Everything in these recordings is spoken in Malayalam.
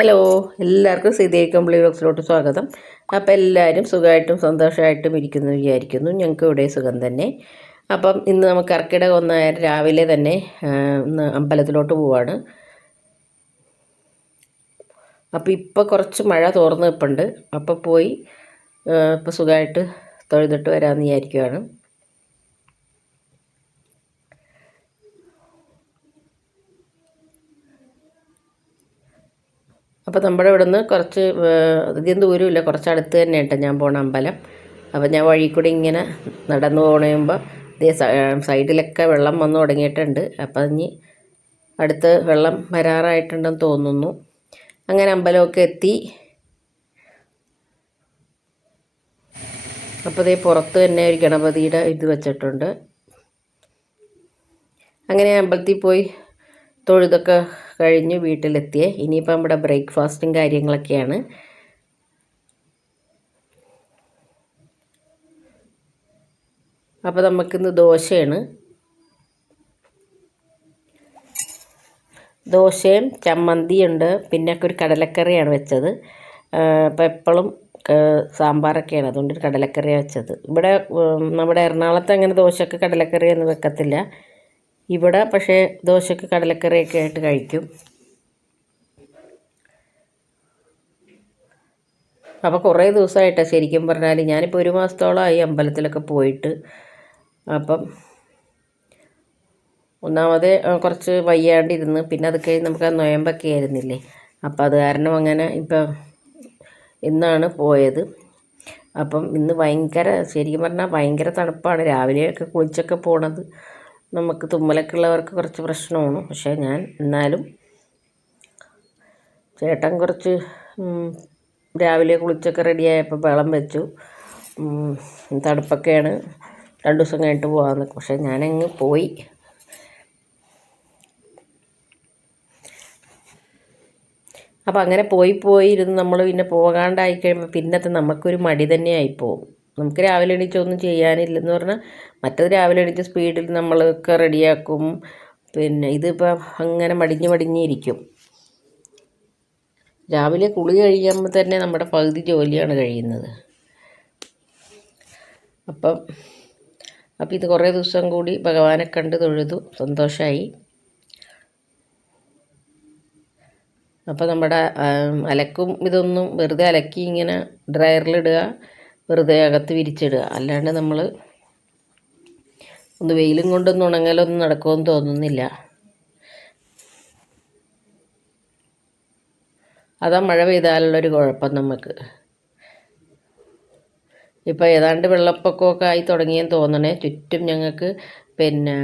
ഹലോ, എല്ലാവർക്കും സീതേ കമ്പിളി വ്ലോഗ്സിലോട്ട് സ്വാഗതം. അപ്പോൾ എല്ലാവരും സുഖമായിട്ടും സന്തോഷമായിട്ടും ഇരിക്കുന്നു വിചാരിക്കുന്നു. ഞങ്ങൾക്ക് ഇവിടെ സുഖം തന്നെ. അപ്പം ഇന്ന് നമുക്ക് കർക്കിടക 1 രാവിലെ തന്നെ ഇന്ന് അമ്പലത്തിലോട്ട് പോവാണ്. അപ്പോൾ ഇപ്പോൾ കുറച്ച് മഴ തോർന്ന് നിൽപ്പുണ്ട്. അപ്പോൾ പോയി ഇപ്പോൾ സുഖമായിട്ട് തൊഴുതിട്ട് വരാമെന്ന് വിചാരിക്കുകയാണ്. അപ്പോൾ നമ്മുടെ ഇവിടെ നിന്ന് കുറച്ച് അധികം ദൂരമില്ല, കുറച്ച് അടുത്ത് തന്നെ കേട്ടോ ഞാൻ പോണ അമ്പലം. അപ്പോൾ ഞാൻ വഴി കൂടി ഇങ്ങനെ നടന്നു പോണയുമ്പോൾ ഇതേ സൈഡിലൊക്കെ വെള്ളം വന്നു തുടങ്ങിയിട്ടുണ്ട്. അപ്പോൾ ഇനി അടുത്ത് വെള്ളം വരാറായിട്ടുണ്ടെന്ന് തോന്നുന്നു. അങ്ങനെ അമ്പലമൊക്കെ എത്തി. അപ്പോൾ ഇതേ പുറത്ത് തന്നെ ഒരു ഗണപതിയുടെ ഇത് വെച്ചിട്ടുണ്ട്. അങ്ങനെ അമ്പലത്തിൽ പോയി തൊഴുതൊക്കെ കഴിഞ്ഞ് വീട്ടിലെത്തിയേ. ഇനിയിപ്പോൾ നമ്മുടെ ബ്രേക്ക്ഫാസ്റ്റും കാര്യങ്ങളൊക്കെയാണ്. അപ്പോൾ നമുക്കിന്ന് ദോശയാണ്. ദോശയും ചമ്മന്തിയുണ്ട്, പിന്നെ ഒരു കടലക്കറിയാണ് വെച്ചത്. അപ്പോൾ എപ്പോഴും സാമ്പാറൊക്കെയാണ്, അതുകൊണ്ടൊരു കടലക്കറിയാണ് വെച്ചത്. ഇവിടെ നമ്മുടെ എറണാകുളത്ത് അങ്ങനെ ദോശക്ക് കടലക്കറിയൊന്നും വെക്കത്തില്ല. ഇവിടെ പക്ഷേ ദോശക്ക് കടലക്കറിയൊക്കെ ആയിട്ട് കഴിക്കും. അപ്പോൾ കുറേ ദിവസമായിട്ടാണ് ശരിക്കും പറഞ്ഞാൽ. ഞാനിപ്പോൾ 1 മാസത്തോളമായി അമ്പലത്തിലൊക്കെ പോയിട്ട്. അപ്പം ഒന്നാമത് കുറച്ച് വയ്യാണ്ടിരുന്ന്, പിന്നെ അത് കഴിഞ്ഞ് നമുക്ക് നൊയമ്പൊക്കെ ആയിരുന്നില്ലേ. അപ്പം അത് കാരണം അങ്ങനെ ഇപ്പം ഇന്നാണ് പോയത്. അപ്പം ഇന്ന് ശരിക്കും പറഞ്ഞാൽ ഭയങ്കര തണുപ്പാണ്. രാവിലെയൊക്കെ കുളിച്ചൊക്കെ പോണത് നമുക്ക് തുമ്മലൊക്കെ ഉള്ളവർക്ക് കുറച്ച് പ്രശ്നമാണ്. പക്ഷേ ഞാൻ എന്നാലും ചേട്ടൻ കുറച്ച് രാവിലെ കുളിച്ചൊക്കെ റെഡിയായപ്പോൾ വെള്ളം വെച്ചു. തണുപ്പൊക്കെയാണ്, 2 ദിവസം കഴിഞ്ഞിട്ട് പോകാമെന്ന്. പക്ഷേ ഞാനങ്ങ് പോയി. അപ്പോൾ അങ്ങനെ ഇരുന്ന് നമ്മൾ പിന്നെ പോകാണ്ടായി കഴിയുമ്പോൾ പിന്നത്തെ നമുക്കൊരു മടി തന്നെ ആയിപ്പോവും. നമുക്ക് രാവിലെ എണീച്ചൊന്നും ചെയ്യാനില്ലെന്ന് പറഞ്ഞാൽ, മറ്റത് രാവിലെ എണീച്ച് സ്പീഡിൽ നമ്മളൊക്കെ റെഡിയാക്കും. പിന്നെ ഇതിപ്പോൾ അങ്ങനെ മടിഞ്ഞിരിക്കും. രാവിലെ കുളി കഴിയുമ്പോൾ തന്നെ നമ്മുടെ പകുതി ജോലിയാണ് കഴിയുന്നത്. അപ്പം ഇത് കുറേ ദിവസം കൂടി ഭഗവാനെ കണ്ട് തൊഴുതു, സന്തോഷമായി. അപ്പോൾ നമ്മുടെ അലക്കും ഇതൊന്നും വെറുതെ അലക്കി ഇങ്ങനെ ഡ്രയറിലിടുക, വെറുതെ അകത്ത് വിരിച്ചിടുക, അല്ലാണ്ട് നമ്മൾ ഒന്ന് വെയിലും കൊണ്ടൊന്നും ഉണങ്ങലൊന്നും നടക്കുമെന്ന് തോന്നുന്നില്ല. അതാ മഴ പെയ്താലുള്ളൊരു കുഴപ്പം നമുക്ക്. ഇപ്പോൾ ഏതാണ്ട് വെള്ളപ്പൊക്കമൊക്കെ ആയി തുടങ്ങിയെന്ന് തോന്നണേ. ചുറ്റും ഞങ്ങൾക്ക് പിന്നെ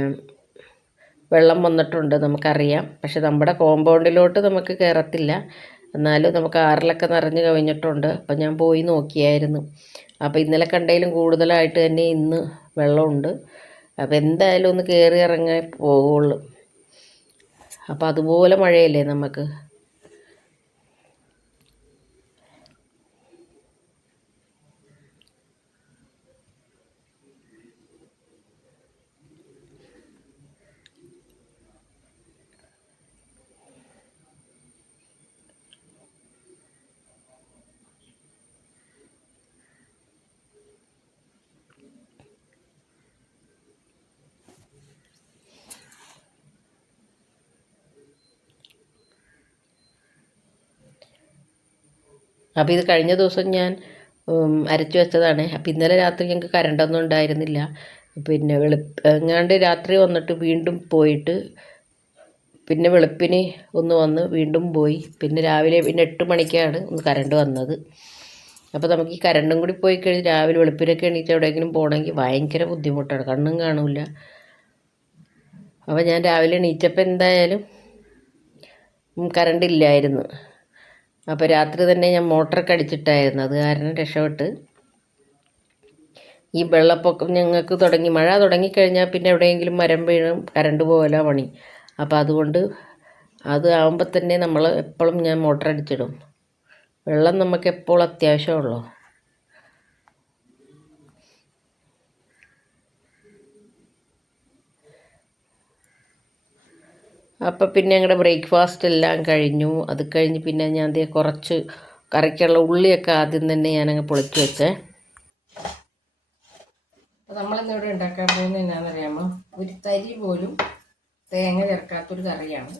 വെള്ളം വന്നിട്ടുണ്ട്, നമുക്കറിയാം. പക്ഷെ നമ്മുടെ കോമ്പൗണ്ടിലോട്ട് നമുക്ക് കയറത്തില്ല. എന്നാലും നമുക്ക് ആറിലൊക്കെ നിറഞ്ഞ് കവിഞ്ഞിട്ടുണ്ട്. അപ്പം ഞാൻ പോയി നോക്കിയായിരുന്നു. അപ്പോൾ ഇന്നലെ കണ്ടതിലും കൂടുതലായിട്ട് തന്നെ ഇന്ന് വെള്ളമുണ്ട്. അപ്പോൾ എന്തായാലും ഒന്ന് കയറി ഇറങ്ങാൻ പോവുള്ളൂ. അപ്പോൾ അതുപോലെ മഴയല്ലേ നമുക്ക്. അപ്പോൾ ഇത് കഴിഞ്ഞ ദിവസം ഞാൻ അരച്ചു വെച്ചതാണ്. അപ്പോൾ ഇന്നലെ രാത്രി ഞങ്ങൾക്ക് കറണ്ടൊന്നും ഉണ്ടായിരുന്നില്ല. പിന്നെ എങ്ങാണ്ട് രാത്രി വന്നിട്ട് വീണ്ടും പോയിട്ട്, പിന്നെ വെളുപ്പിന് ഒന്ന് വന്ന് വീണ്ടും പോയി. പിന്നെ രാവിലെ 8 മണിക്കാണ് ഒന്ന് കറണ്ട് വന്നത്. അപ്പോൾ നമുക്ക് ഈ കറണ്ടും കൂടി പോയി കഴിഞ്ഞ് രാവിലെ വെളുപ്പിനൊക്കെ എണീറ്റ് എവിടെയെങ്കിലും പോകണമെങ്കിൽ ഭയങ്കര ബുദ്ധിമുട്ടാണ്, കണ്ണും കാണില്ല. അപ്പോൾ ഞാൻ രാവിലെ എണീറ്റപ്പോൾ എന്തായാലും കറണ്ട് ഇല്ലായിരുന്നു. അപ്പോൾ രാത്രി തന്നെ ഞാൻ മോട്ടറൊക്കെ അടിച്ചിട്ടായിരുന്നു, അത് കാരണം രക്ഷപ്പെട്ട്. ഈ വെള്ളപ്പൊക്കം ഞങ്ങൾക്ക് മഴ തുടങ്ങിക്കഴിഞ്ഞാൽ പിന്നെ എവിടെയെങ്കിലും മരം വീഴും, കറണ്ട് പോകല പണി. അപ്പോൾ അതുകൊണ്ട് അത് ആകുമ്പോൾ തന്നെ നമ്മൾ എപ്പോഴും ഞാൻ മോട്ടർ അടിച്ചിടും. വെള്ളം നമുക്ക് എപ്പോഴും അത്യാവശ്യമുള്ളൂ. അപ്പം പിന്നെ ഞങ്ങളുടെ ബ്രേക്ക്ഫാസ്റ്റ് എല്ലാം കഴിഞ്ഞു. അത് കഴിഞ്ഞ് പിന്നെ ഞാൻ ദേ കുറച്ച് കറിക്കുള്ള ഉള്ളിയൊക്കെ ആദ്യം തന്നെ ഞാനങ്ങ് പൊളിച്ച് വെച്ചേ. അപ്പോൾ നമ്മളിന്നിവിടെ ഉണ്ടാക്കാൻ പോകുന്നത് എന്നാണെന്നറിയാമോ, ഒരു തരി പോലും തേങ്ങ ചേർക്കാത്തൊരു കറിയാണ്.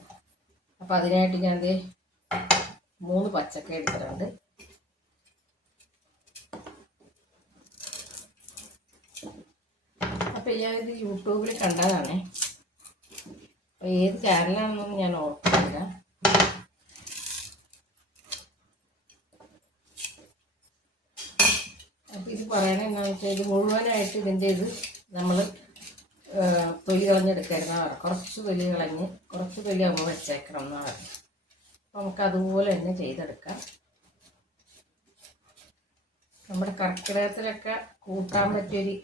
അപ്പോൾ അതിനായിട്ട് ഞാൻ ദേ 3 പച്ചക്ക എടുത്തിട്ടുണ്ട്. അപ്പോൾ ഞാനിത് യൂട്യൂബിൽ കണ്ടതാണേ. അപ്പോൾ ഏത് ചാനലാണെന്നൊന്നും ഞാൻ ഓർക്കുന്നില്ല. അപ്പോൾ ഇത് പറയണത് എന്താണെന്ന് വെച്ചാൽ, ഇത് മുഴുവനായിട്ട് ഇതിൻ്റെ ഇത് നമ്മൾ തൊലി കളഞ്ഞെടുക്കരുതെന്നാണ് പറയുക. കുറച്ച് തൊലി കളഞ്ഞ് കുറച്ച് തൊലി ആകുമ്പോൾ വെച്ചേക്കണം എന്നാണ് പറയുന്നത്. അപ്പോൾ നമുക്ക് അതുപോലെ തന്നെ ചെയ്തെടുക്കാം. നമ്മുടെ കർക്കിടകത്തിലൊക്കെ കൂട്ടാൻ പറ്റിയൊരു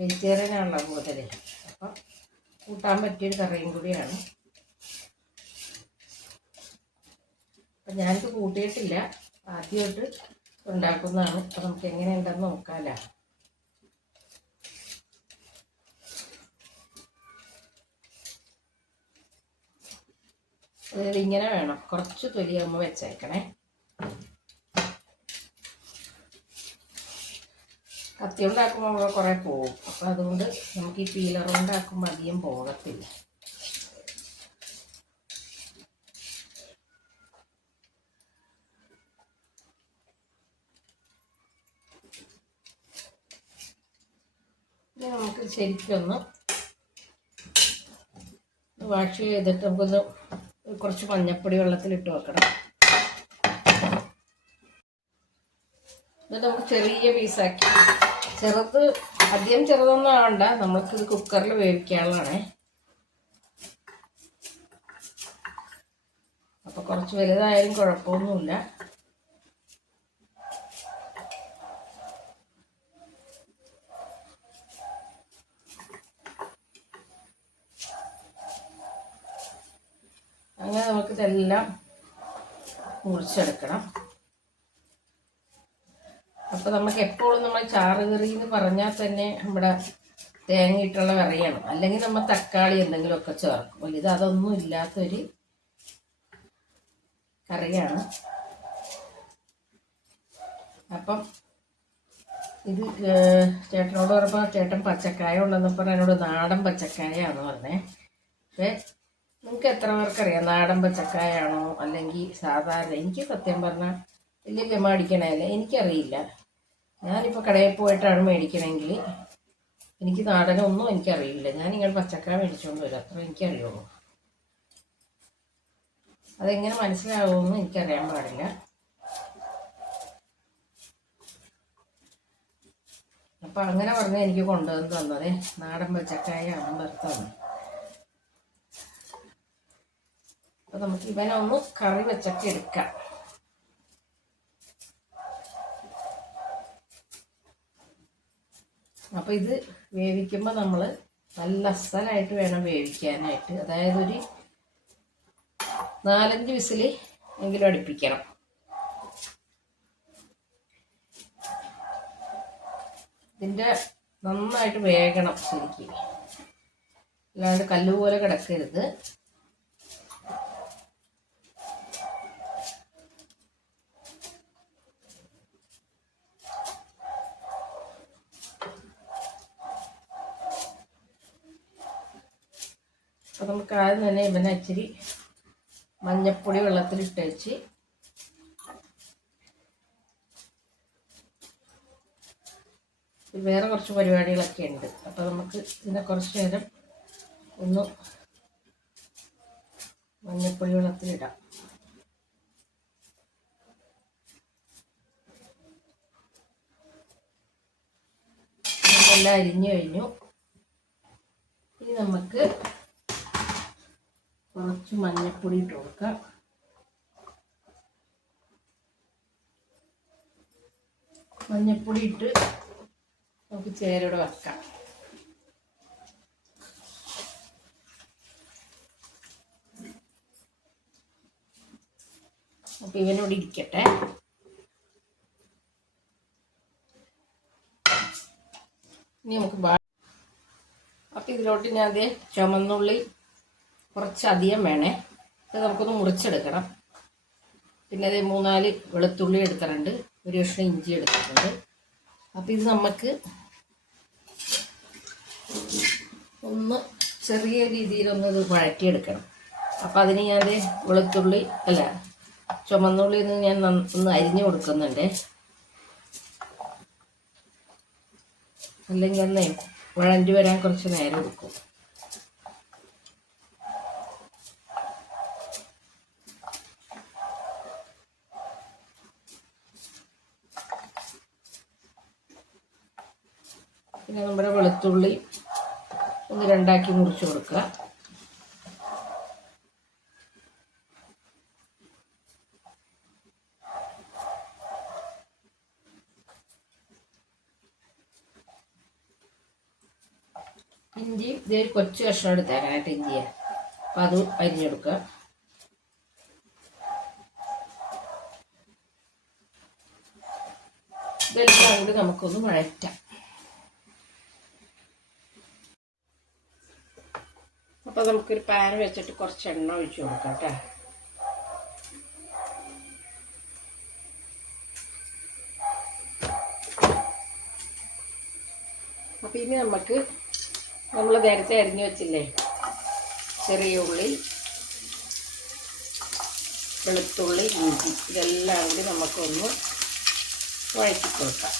വെജിറ്റേറിയനാണല്ലോ കൂടുതൽ. അപ്പം കൂട്ടാൻ പറ്റിയൊരു കറിയും കൂടിയാണ്. അപ്പം ഞാനിത് കൂട്ടിയിട്ടില്ല, ആദ്യമായിട്ട് ഉണ്ടാക്കുന്നതാണ്. അപ്പം നമുക്ക് എങ്ങനെയുണ്ടെന്ന് നോക്കാമല്ലോ. അതായത് ഇങ്ങനെ വേണം, കുറച്ച് തൊലിയാകുമ്പോൾ വെച്ചേക്കണേ. കത്തി കൊണ്ടാക്കുമ്പോൾ കുറേ പോകും. അപ്പോൾ അതുകൊണ്ട് നമുക്ക് ഈ പീലർ കൊണ്ടാക്കുമ്പോൾ അധികം പോകത്തില്ല. ഇനി നമുക്ക് ശരിക്കൊന്ന് വാഷ് ചെയ്തിട്ട് നമുക്കൊന്ന് കുറച്ച് മഞ്ഞപ്പൊടി വെള്ളത്തിലിട്ട് വെക്കണം. എന്നിട്ട് നമുക്ക് ചെറിയ പീസാക്കി, ചെറുത് അധികം ചെറുതൊന്നും ആവണ്ട, നമുക്കിത് കുക്കറിൽ വേവിക്കാനുള്ളതാണേ. അപ്പോൾ കുറച്ച് വലുതായാലും കുഴപ്പമൊന്നുമില്ല. അങ്ങനെ നമുക്കിതെല്ലാം മുറിച്ചെടുക്കണം. അപ്പോൾ നമുക്ക് എപ്പോഴും നമ്മൾ ചാറ് കറി എന്ന് പറഞ്ഞാൽ തന്നെ നമ്മുടെ തേങ്ങയിട്ടുള്ള കറിയാണ്. അല്ലെങ്കിൽ നമ്മൾ തക്കാളി എന്തെങ്കിലുമൊക്കെ ചേർക്കും. ഇത് അതൊന്നും ഇല്ലാത്തൊരു കറിയാണ്. അപ്പം ഇത് ചേട്ടനോട് പറഞ്ഞപ്പോൾ ചേട്ടൻ പച്ചക്കായ ഉണ്ടെന്ന് പറഞ്ഞാൽ എന്നോട് നാടൻ പച്ചക്കായാന്ന് പറഞ്ഞേ. പക്ഷേ നിങ്ങൾക്ക് എത്ര പേർക്കറിയാം നാടൻ പച്ചക്കായാണോ അല്ലെങ്കിൽ സാധാരണ? എനിക്ക് സത്യം പറഞ്ഞാൽ വലിയ ഗമ അടിക്കണമല്ല, എനിക്കറിയില്ല. ഞാനിപ്പോൾ കടയിൽ പോയിട്ടാണ് മേടിക്കണമെങ്കിൽ എനിക്ക് നാടനൊന്നും എനിക്കറിയില്ല. ഞാനിങ്ങനെ പച്ചക്കായ മേടിച്ചുകൊണ്ട് വരും, അത്ര എനിക്കറിയുള്ളൂ. അതെങ്ങനെ മനസ്സിലാവുമെന്ന് എനിക്കറിയാൻ പാടില്ല. അപ്പം അങ്ങനെ പറഞ്ഞ് എനിക്ക് കൊണ്ടുവന്ന് തന്നതേ നാടൻ പച്ചക്കായാണ് വറുത്തത്. അപ്പം നമുക്ക് ഇവനൊന്ന് കറി വെച്ചൊക്കെ എടുക്കാം. അപ്പം ഇത് വേവിക്കുമ്പോൾ നമ്മൾ നല്ല അസലായിട്ട് വേണം വേവിക്കാനായിട്ട്. അതായത് ഒരു 4-5 വിസിൽ എങ്കിലും അടുപ്പിക്കണം. ഇതിൻ്റെ നന്നായിട്ട് വേകണം ശരിക്കും, അല്ലാണ്ട് കല്ലുപോലെ കിടക്കരുത്. അപ്പോൾ നമുക്ക് ആദ്യം തന്നെ ഇവനെ ഇച്ചിരി മഞ്ഞപ്പൊടി വെള്ളത്തിലിട്ട് വെച്ച് വേറെ കുറച്ച് പരിപാടികളൊക്കെ ഉണ്ട്. അപ്പോൾ നമുക്ക് ഇതിനെ കുറച്ച് നേരം ഒന്ന് മഞ്ഞപ്പൊടി വെള്ളത്തിലിടാം. എല്ലാം അരിഞ്ഞു കഴിഞ്ഞു. ഇനി നമുക്ക് കുറച്ച് മഞ്ഞപ്പൊടി ഇട്ട് കൊടുക്കാം. മഞ്ഞപ്പൊടി ഇട്ട് നമുക്ക് ചേരോടെ വെക്കാം. അപ്പം ഇവനോട് ഇരിക്കട്ടെ. ഇനി നമുക്ക് അപ്പം ഇതിലോട്ട് ഞാൻ അതേ ചുമന്നുള്ളി കുറച്ചധികം വേണേ. ഇത് നമുക്കൊന്ന് മുറിച്ചെടുക്കണം. പിന്നെ അത് 3-4 വെളുത്തുള്ളി എടുത്തിട്ടുണ്ട്, ഒരു കഷ്ണം ഇഞ്ചി എടുത്തിട്ടുണ്ട്. അപ്പോൾ ഇത് നമുക്ക് ഒന്ന് ചെറിയ രീതിയിലൊന്ന് ഇത് വഴറ്റിയെടുക്കണം. അപ്പോൾ അതിന് ഞാൻ വെളുത്തുള്ളി അല്ല ചുമന്നുള്ളി ഞാൻ ഒന്ന് അരിഞ്ഞു കൊടുക്കുന്നുണ്ട്. അല്ലെങ്കിൽ അന്നേ വഴണ്ടി വരാൻ കുറച്ച് നേരം എടുക്കും. പിന്നെ നമ്മുടെ വെളുത്തുള്ളി ഒന്ന് 2ആക്കി മുറിച്ച് കൊടുക്കുക. ഇഞ്ചി ഇതേ കൊച്ചു കഷ്ണം എടുത്തേക്കാനായിട്ട് ഇഞ്ചിയെ, അപ്പം അത് അരിഞ്ഞെടുക്കുക. ഇതെല്ലാം കൂടി നമുക്കൊന്ന് വഴറ്റാം. അപ്പോൾ നമുക്കൊരു പാൻ വെച്ചിട്ട് കുറച്ച് എണ്ണ ഒഴിച്ച് കൊടുക്കാം കേട്ടോ. അപ്പോൾ ഇനി നമുക്ക് നമ്മൾ നേരത്തെ അരിഞ്ഞു വെച്ചില്ലേ ചെറിയ ഉള്ളി, വെളുത്തുള്ളി, ഇഞ്ചി ഇതെല്ലാം കൂടി നമുക്കൊന്ന് വഴറ്റി കൊടുക്കാം.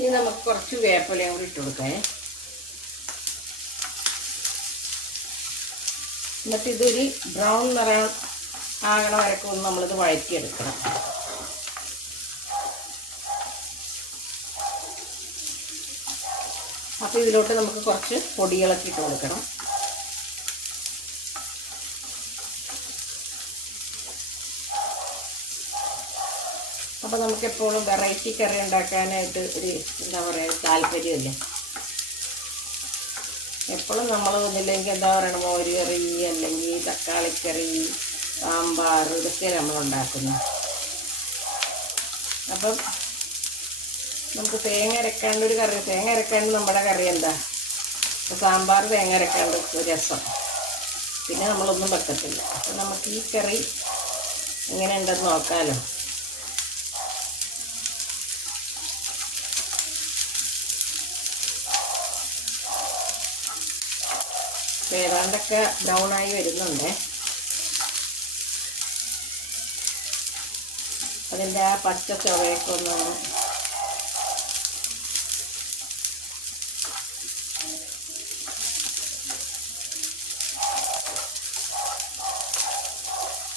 ഇനി നമുക്ക് കുറച്ച് വേപ്പിലയും കൂടി ഇട്ട് കൊടുക്കാം. എന്നിട്ട് ഇതൊരു ബ്രൗൺ നിറം ആകണ വരയ്ക്ക് ഒന്ന് നമ്മളിത് വഴറ്റിയെടുക്കണം. അപ്പോൾ ഇതിലോട്ട് നമുക്ക് കുറച്ച് പൊടികളൊക്കെ ഇട്ട് കൊടുക്കണം. അപ്പോൾ നമുക്കെപ്പോഴും വെറൈറ്റി കറി ഉണ്ടാക്കാനായിട്ട് ഒരു എന്താ പറയുക താല്പര്യമല്ലേ. എപ്പോഴും നമ്മൾ ഒന്നില്ലെങ്കിൽ എന്താ പറയണം മോര് കറി അല്ലെങ്കിൽ തക്കാളിക്കറി, സാമ്പാർ ഇതൊക്കെ നമ്മളുണ്ടാക്കുന്നത്. അപ്പം നമുക്ക് തേങ്ങ അരക്കാണ്ടൊരു കറി, തേങ്ങ അരക്കാണ്ട് നമ്മുടെ കറി എന്താ, സാമ്പാർ തേങ്ങ അരക്കാണ്ട് ഒരു രസം, പിന്നെ നമ്മളൊന്നും വെക്കത്തില്ല. അപ്പം നമുക്ക് ഈ കറി എങ്ങനെ ഉണ്ടെന്ന് നോക്കാമല്ലോ. ഏതാണ്ടൊക്കെ ബ്രൗണായി വരുന്നുണ്ട്. അതിൻ്റെ ആ പച്ച ചുവയൊക്കെ ഒന്ന്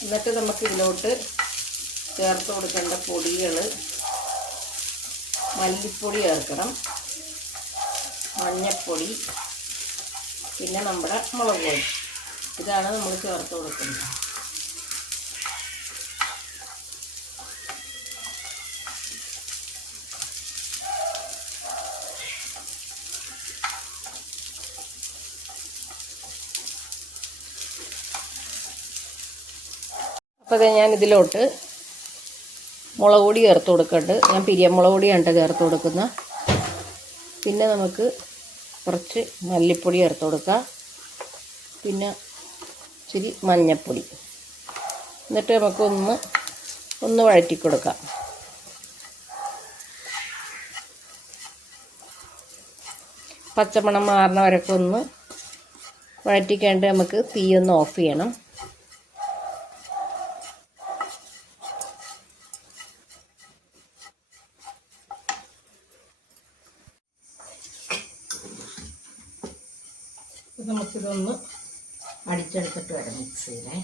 എന്നിട്ട് നമുക്ക് ഇതിലോട്ട് ചേർത്ത് കൊടുക്കേണ്ട പൊടികൾ, മല്ലിപ്പൊടി ചേർക്കണം, മഞ്ഞൾപ്പൊടി, പിന്നെ നമ്മുടെ മുളക് പൊടി, ഇതാണ് നമ്മൾ ചേർത്ത് കൊടുക്കുന്നത്. അപ്പോൾ അത് ഞാൻ ഇതിലോട്ട് മുളക് പൊടി ചേർത്ത് കൊടുക്കുന്നുണ്ട്. ഞാൻ പിരിയമുളക് പൊടിയാണ് ചേർത്ത് കൊടുക്കുന്നത്. പിന്നെ നമുക്ക് കുറച്ച് മല്ലിപ്പൊടി ചേർത്ത് കൊടുക്കുക, പിന്നെ ഇച്ചിരി മഞ്ഞൾപ്പൊടി. എന്നിട്ട് നമുക്കൊന്ന് വഴറ്റി കൊടുക്കാം. പച്ചമണം മാറുന്നവരൊക്കെ ഒന്ന് വഴറ്റിക്കേണ്ട നമുക്ക് തീയൊന്ന് ഓഫ് ചെയ്യണം. നമുക്കിതൊന്ന് അടിച്ചെടുത്തിട്ട് വരാം മിക്സിയിലെ.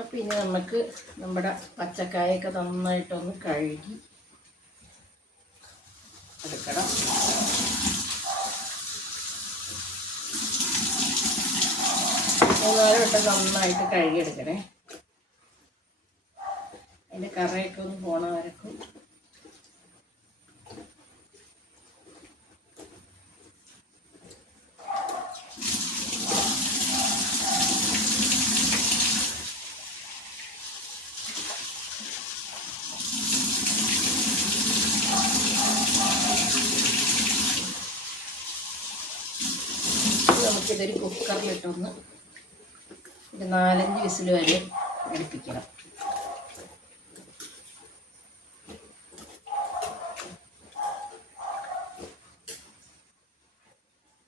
അപ്പം ഇനി നമുക്ക് നമ്മുടെ പച്ചക്കായൊക്കെ നന്നായിട്ടൊന്ന് കഴുകി എടുക്കണം. മൂന്നാല് വട്ടം നന്നായിട്ട് കഴുകിയെടുക്കണേ. അതിൻ്റെ കറയൊക്കെ ഒന്ന് പോണ വരക്കും. നമുക്കിതൊരു കുക്കറിലിട്ടൊന്ന് ഒരു 4-5 വിസിൽ വരെ അടുപ്പിക്കണം.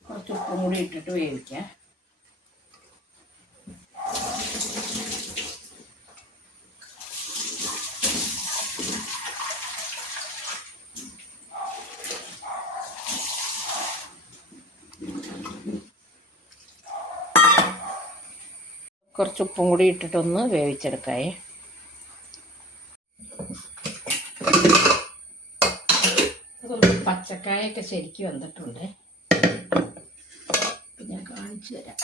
കുറച്ച് ഉപ്പും കൂടി ഇട്ടിട്ട് വേവിക്കാം. കുറച്ച് ഉപ്പും കൂടി ഇട്ടിട്ടൊന്ന് വേവിച്ചെടുക്കാവേ. പച്ചക്കായൊക്കെ ശരിക്കും വന്നിട്ടുണ്ട്. ഞാൻ കാണിച്ചു തരാം.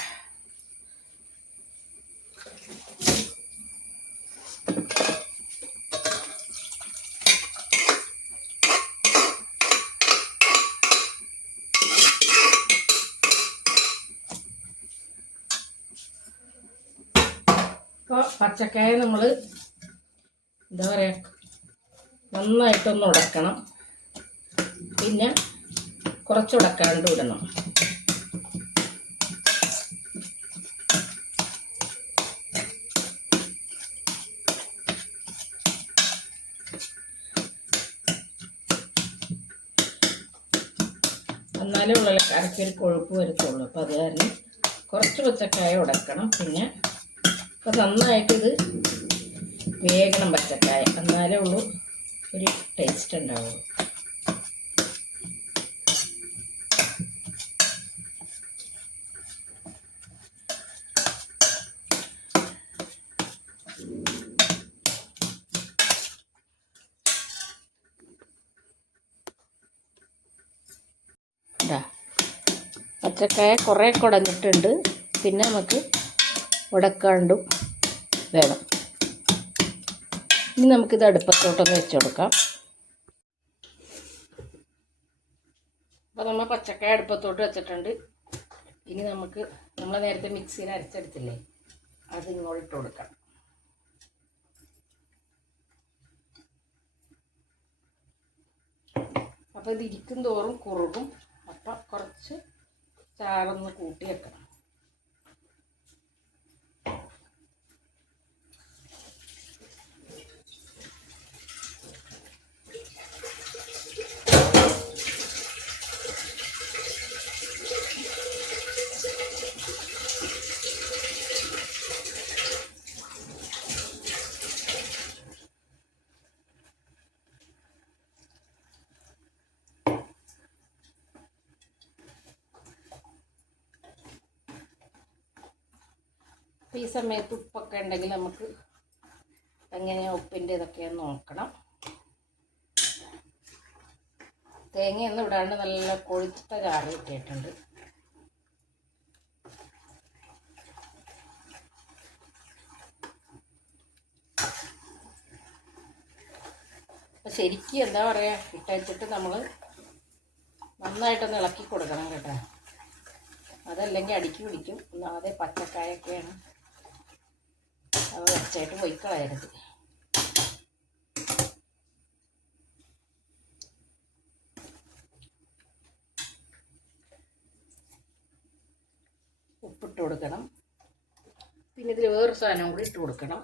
അപ്പോൾ പച്ചക്കായ നമ്മൾ എന്താ പറയുക നന്നായിട്ടൊന്ന് ഉടക്കണം. പിന്നെ കുറച്ച് ഉടക്കാണ്ട് ഇടണം. എന്നാലേ ഉള്ള കരക്കൊരു കൊഴുപ്പ് വരത്തുള്ളൂ. അപ്പോൾ അത് കാരണം കുറച്ച് പച്ചക്കായ ഉടക്കണം. പിന്നെ അപ്പോൾ നന്നായിട്ടിത് വേഗണം പച്ചക്കായ, എന്നാലേ ഉള്ളൂ ഒരു ടേസ്റ്റ് ഉണ്ടാവുള്ളൂ. പച്ചക്കായ കുറേ കുടഞ്ഞിട്ടുണ്ട്. പിന്നെ നമുക്ക് ഉടക്കാണ്ടും വേണം. ഇനി നമുക്കിത് അടുപ്പത്തോട്ടൊന്ന് വെച്ച് കൊടുക്കാം. അപ്പോൾ നമ്മൾ പച്ചക്കായ അടുപ്പത്തോട്ട് വെച്ചിട്ടുണ്ട്. ഇനി നമുക്ക് നമ്മൾ നേരത്തെ മിക്സിയിൽ അരച്ചെടുത്തില്ലേ, അത് ഇങ്ങോട്ട് ഇട്ട് കൊടുക്കാം. അപ്പോൾ ഇത് ഇരിക്കും തോറും കുറുകും. അപ്പം കുറച്ച് ചാറൊന്ന് കൂട്ടി വെക്കണം. അപ്പോൾ ഈ സമയത്ത് ഉപ്പൊക്കെ ഉണ്ടെങ്കിൽ നമുക്ക് എങ്ങനെയാണ് ഉപ്പിൻ്റെ ഇതൊക്കെയാണ് നോക്കണം. തേങ്ങയൊന്നും ഇടാണ്ട് നല്ല കൊഴുത്ത ചാറ് കിട്ടിയിട്ടുണ്ട്. അപ്പോൾ ശരിക്കും എന്താ പറയുക, ഇട്ടച്ചിട്ട് നമ്മൾ നന്നായിട്ടൊന്ന് ഇളക്കി കൊടുക്കണം കേട്ടോ. അതല്ലെങ്കിൽ അടിക്ക് പിടിക്കും. ഒന്നാമതെ പച്ചക്കായൊക്കെയാണ്, അത് വെച്ചായിട്ട് പോയി കളയരുത്. ഉപ്പിട്ട് കൊടുക്കണം. പിന്നെ ഇതിൽ വേറൊരു സാധനം കൂടി ഇട്ട് കൊടുക്കണം.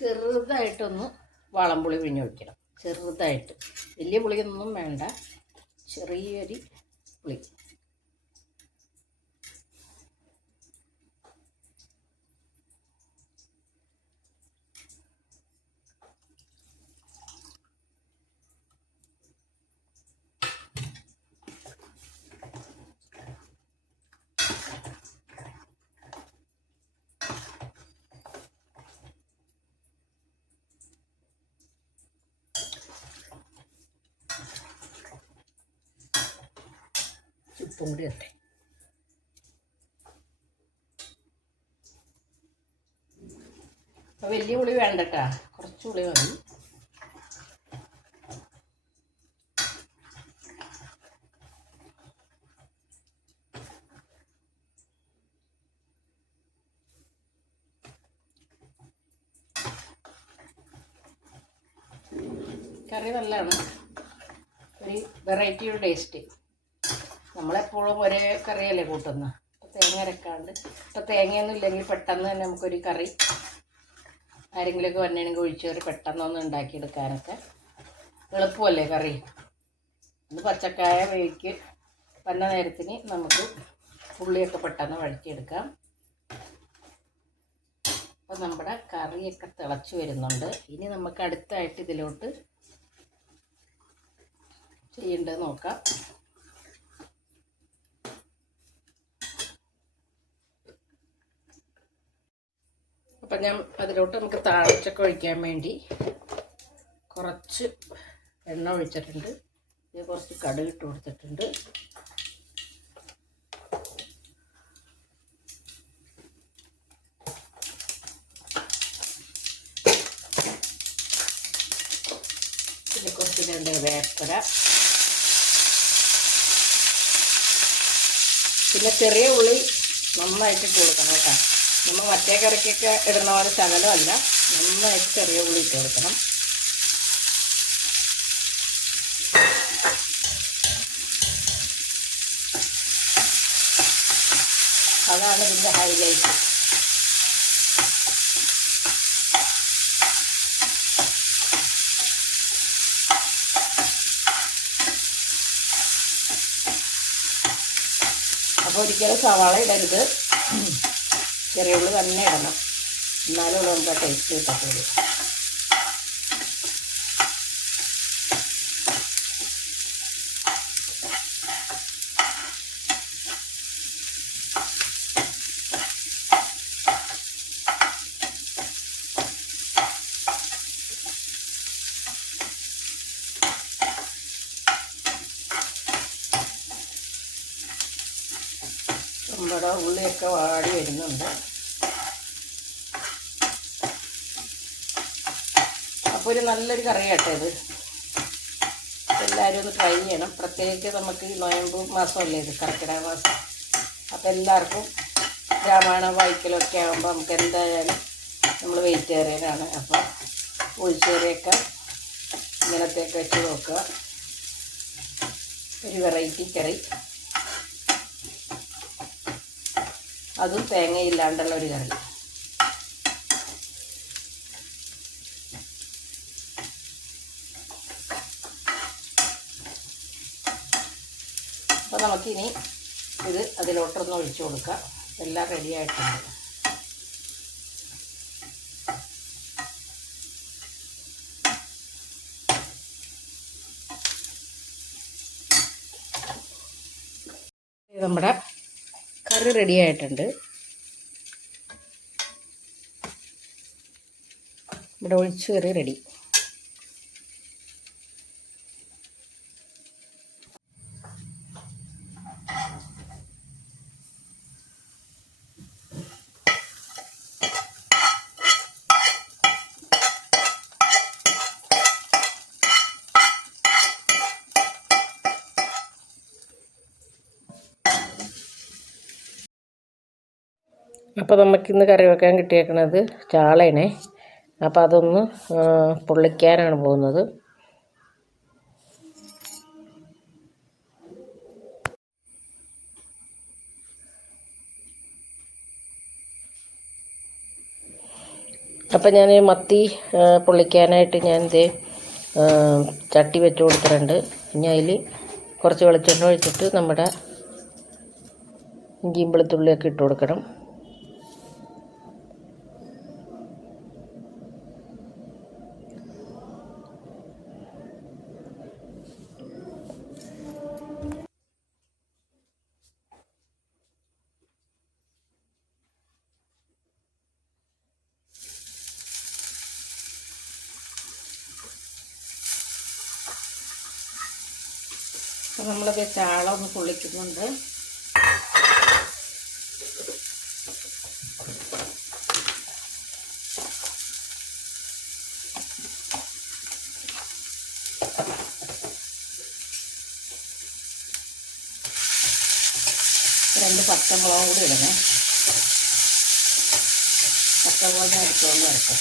ചെറുതായിട്ടൊന്ന് വാളംപുളി പിഴിഞ്ഞ് വയ്ക്കണം. ചെറുതായിട്ട്, വലിയ പുളിയൊന്നും വേണ്ട, ചെറിയൊരു പുളി. ഉപ്പും കൂടി ഇട്ടെ. അപ്പോൾ വലിയ പുളി വേണ്ട കേട്ടോ, കുറച്ച് പുളി മതി. കറി നല്ലതാണ്, ഒരു വെറൈറ്റിയുടെ ടേസ്റ്റ്. നമ്മളെപ്പോഴും ഒരേ കറിയല്ലേ കൂട്ടുന്നത്. ഇപ്പോൾ തേങ്ങ അരക്കാണ്ട്, ഇപ്പോൾ തേങ്ങയൊന്നും ഇല്ലെങ്കിൽ പെട്ടെന്ന് തന്നെ നമുക്കൊരു കറി ആരെങ്കിലുമൊക്കെ വന്നിട്ടുണ്ടെങ്കിൽ ഒഴിച്ചൊരു പെട്ടെന്നൊന്ന് ഉണ്ടാക്കിയെടുക്കാനൊക്കെ എളുപ്പമല്ലേ കറി. ഒന്ന് പച്ചക്കായ വേവിക്ക് വന്ന നേരത്തിന് നമുക്ക് ഉള്ളിയൊക്കെ പെട്ടെന്ന് വഴറ്റിയെടുക്കാം. അപ്പോൾ നമ്മുടെ കറിയൊക്കെ തിളച്ച് വരുന്നുണ്ട്. ഇനി നമുക്ക് അടുത്തായിട്ട് ഇതിലോട്ട് ചെയ്യേണ്ടത് നോക്കാം. അപ്പം ഞാൻ അതിലോട്ട് നമുക്ക് താളിച്ചൊക്കെ ഒഴിക്കാൻ വേണ്ടി കുറച്ച് എണ്ണ ഒഴിച്ചിട്ടുണ്ട്. ഇത് കുറച്ച് കടുക് ഇട്ട് കൊടുത്തിട്ടുണ്ട്. പിന്നെ കുറച്ച് രണ്ട് വേപ്പര, പിന്നെ ചെറിയ ഉള്ളി നന്നായിട്ട് ഇട്ട് കൊടുക്കണം കേട്ടോ. നമ്മൾ മറ്റേ കറിക്കൊക്കെ ഇടുന്ന പോലെ ശകലമല്ല, നന്നായിട്ട് ചെറിയ ഉള്ളി ഇട്ട് കൊടുക്കണം. അതാണ് ഇതിൻ്റെ ഹൈലൈറ്റ്. അപ്പോൾ ഒരിക്കലും സവാള ഇടരുത്, ചെറിയ ഉള്ളി തന്നെ ഇടണം, എന്നാലും നമുക്ക് ആ ടേസ്റ്റ് കിട്ടത്തുള്ളൂ. നമ്മുടെ ഉള്ളിയൊക്കെ വാടി വരുന്നുണ്ട്. അപ്പോൾ ഒരു നല്ലൊരു കറി കേട്ടോ ഇത്. എല്ലാവരും ഒന്ന് ട്രൈ ചെയ്യണം. പ്രത്യേകിച്ച് നമുക്ക് ഈ നൊയമ്പ് മാസമല്ലേ ഇത്, കർക്കിടക മാസം. അപ്പോൾ എല്ലാവർക്കും രാമായണം വായിക്കലൊക്കെ ആകുമ്പോൾ നമുക്ക് എന്തായാലും നമ്മൾ വെജിറ്റേറിയനാണ്. അപ്പോൾ ഒഴിച്ചുകറിയൊക്കെ ഇങ്ങനത്തെയൊക്കെ വെച്ച് നോക്കുക. ഒരു വെറൈറ്റി കറി, അതും തേങ്ങയില്ലാണ്ടുള്ള ഒരു കറി. അപ്പോൾ നമുക്കിനി ഇത് അതിലോട്ടൊന്ന് ഒഴിച്ചു കൊടുക്കാം. എല്ലാം റെഡി ആയിട്ടുണ്ട്. നമ്മുടെ കറി റെഡി ആയിട്ടുണ്ട്. ഇവിടെ ഒഴിച്ചു കറി റെഡി. അപ്പോൾ നമുക്കിന്ന് കറി വെക്കാൻ കിട്ടിയേക്കണത് ചാളേനെ. അപ്പോൾ അതൊന്ന് പൊള്ളിക്കാനാണ് പോകുന്നത്. അപ്പം ഞാൻ മത്തി പൊള്ളിക്കാനായിട്ട് ഞാൻ ചട്ടി വെച്ച് കൊടുത്തിട്ടുണ്ട്. ഇനി അതിൽ കുറച്ച് വെളിച്ചെണ്ണ ഒഴിച്ചിട്ട് നമ്മുടെ ഇഞ്ചിയും വെളുത്തുള്ളിയൊക്കെ ഇട്ട് കൊടുക്കണം. അപ്പോൾ നമ്മളത് ചാള ഒന്ന് പൊള്ളിക്കുന്നുണ്ട്. രണ്ട് പച്ചമുളകും കൂടി ഇടണേ. പച്ചമുളക് അടിച്ചുകൊണ്ട് വരട്ടെ.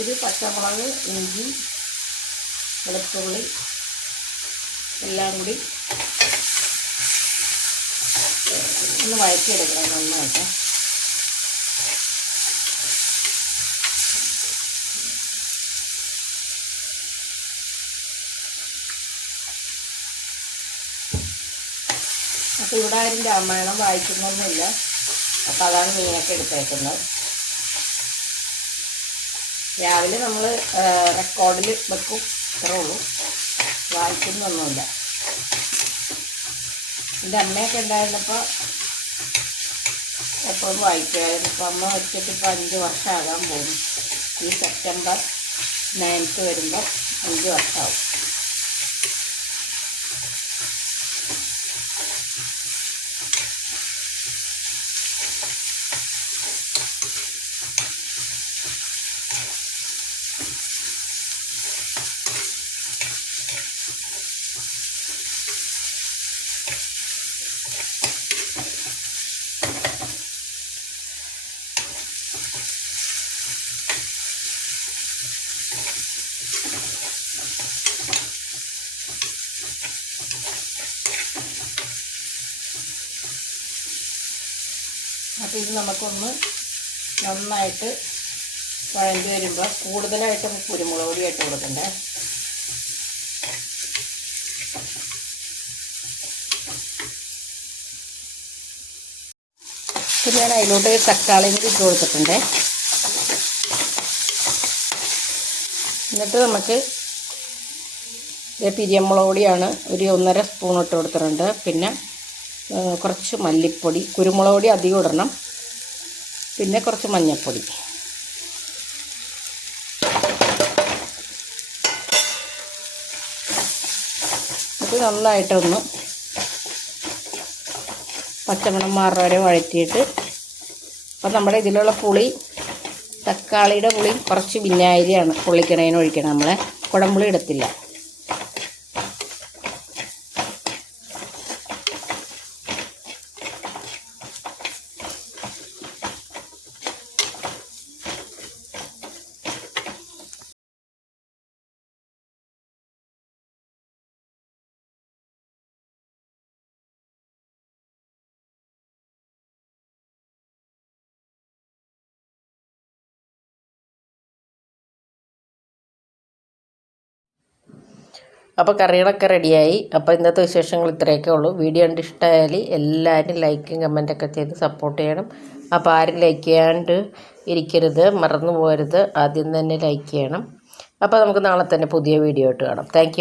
ഇത് പച്ചമുളക്, ഇഞ്ചി, വെളുത്തുള്ളി എല്ലാം കൂടി ഒന്ന് വഴറ്റിയെടുക്കണം നന്നായിട്ട്. അപ്പോൾ ഇവിടെ ആരും രാമായണം വായിക്കുന്നൊന്നുമില്ല. അപ്പോൾ അതാണ് മീനൊക്കെ എടുത്തേക്കുന്നത്. രാവിലെ നമ്മൾ റെക്കോർഡിൽ വെക്കും, ഇത്രേ ഉള്ളൂ. വായിക്കുന്നൊന്നുമില്ല. എൻ്റെ അമ്മയൊക്കെ ഉണ്ടായിരുന്നപ്പോൾ എപ്പോഴും വായിക്കുമായിരുന്നു. ഇപ്പോൾ അമ്മ വെച്ചിട്ട് ഇപ്പോൾ 5 വർഷമാകാൻ പോകും. ഈ സെപ്റ്റംബർ 9th വരുമ്പോൾ 5 വർഷമാവും. അപ്പോൾ ഇത് നമുക്കൊന്ന് നന്നായിട്ട് വഴണ്ടി വരുമ്പോൾ കൂടുതലായിട്ട് കുരുമുളക് പൊടി ഇട്ട് കൊടുക്കണ്ടേ. പിന്നെ ഞാൻ അതിലോട്ട് തക്കാളിയും കൂടി ഇട്ട് കൊടുത്തിട്ടുണ്ട്. എന്നിട്ട് നമുക്ക് പിരിയമുളക് പൊടിയാണ് ഒരു 1.5 സ്പൂൺ ഇട്ട് കൊടുത്തിട്ടുണ്ട്. പിന്നെ കുറച്ച് മല്ലിപ്പൊടി, കുരുമുളക് പൊടി അധികം ഇടണം. പിന്നെ കുറച്ച് മഞ്ഞൾപ്പൊടി. ഇത് നന്നായിട്ടൊന്ന് പച്ചമണം മാറുന്ന വരെ വഴറ്റിയിട്ട്, അപ്പം നമ്മുടെ ഇതിലുള്ള പുളി, തക്കാളിയുടെ പുളിയും കുറച്ച് വിനാഗിരിയാണ് പൊള്ളിക്കണേന് ഒഴിക്കണം. നമ്മളെ കുടംപുളി ഇടത്തില്ല. അപ്പോൾ കറികളൊക്കെ റെഡിയായി. അപ്പോൾ ഇന്നത്തെ വിശേഷങ്ങൾ ഇത്രയൊക്കെ ഉള്ളൂ. വീഡിയോ കണ്ട് ഇഷ്ടമായാൽ എല്ലാവരും ലൈക്കും കമൻറ്റൊക്കെ ചെയ്ത് സപ്പോർട്ട് ചെയ്യണം. അപ്പോൾ ആരും ലൈക്ക് ചെയ്യാണ്ട് ഇരിക്കരുത്, മറന്നു പോകരുത്. ആദ്യം തന്നെ ലൈക്ക് ചെയ്യണം. അപ്പോൾ നമുക്ക് നാളെ തന്നെ പുതിയ വീഡിയോ ആയിട്ട് കാണാം. താങ്ക്